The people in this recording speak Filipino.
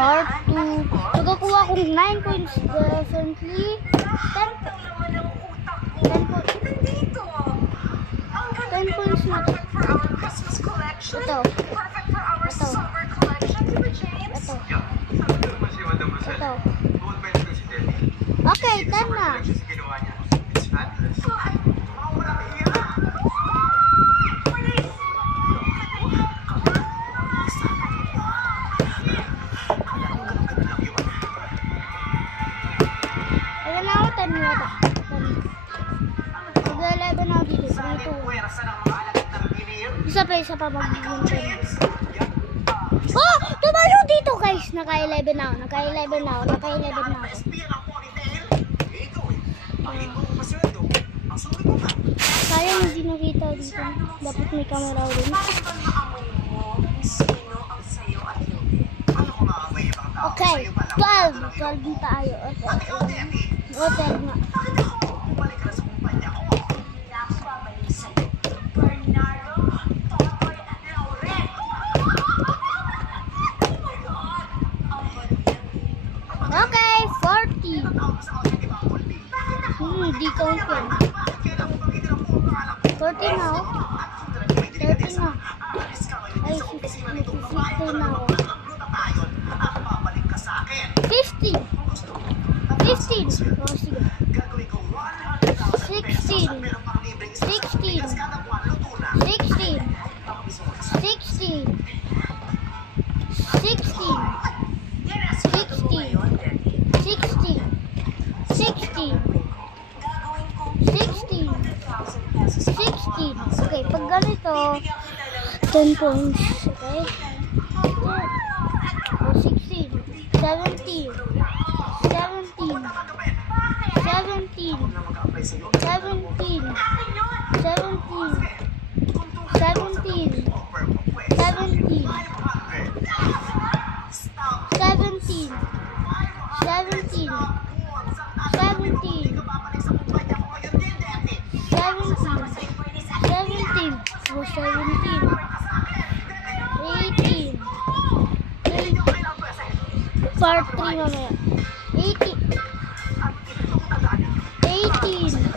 Part 2. Nagkakuha akong 9 points definitely. 10 points na to. Ito. Okay, 10 na. Ayan na ako, 10 na ito. Mag-11 na ako dito. 3, 2, 1. Isa pa mag-11. Oh! Tumalo dito guys! Naka-11 na ako. Sayang hindi nakita dito. Dapat may camera ulit. Okay, 12. 12 din tayo. Okay, nga. Okay, 40. Di count yan. 40 na ako. 30 na. Ay, 50 na ako. 15. 15. Oh, sige. 16. 16. 16. 16. 16. 16. Okay, pag ganito, 10 points. Okay? 16. 17. 17. 17. 17. 17. 17. 17. 17. 17. 17. 17. Oh, 17. 18. Part 3 mamaya. 18. 18.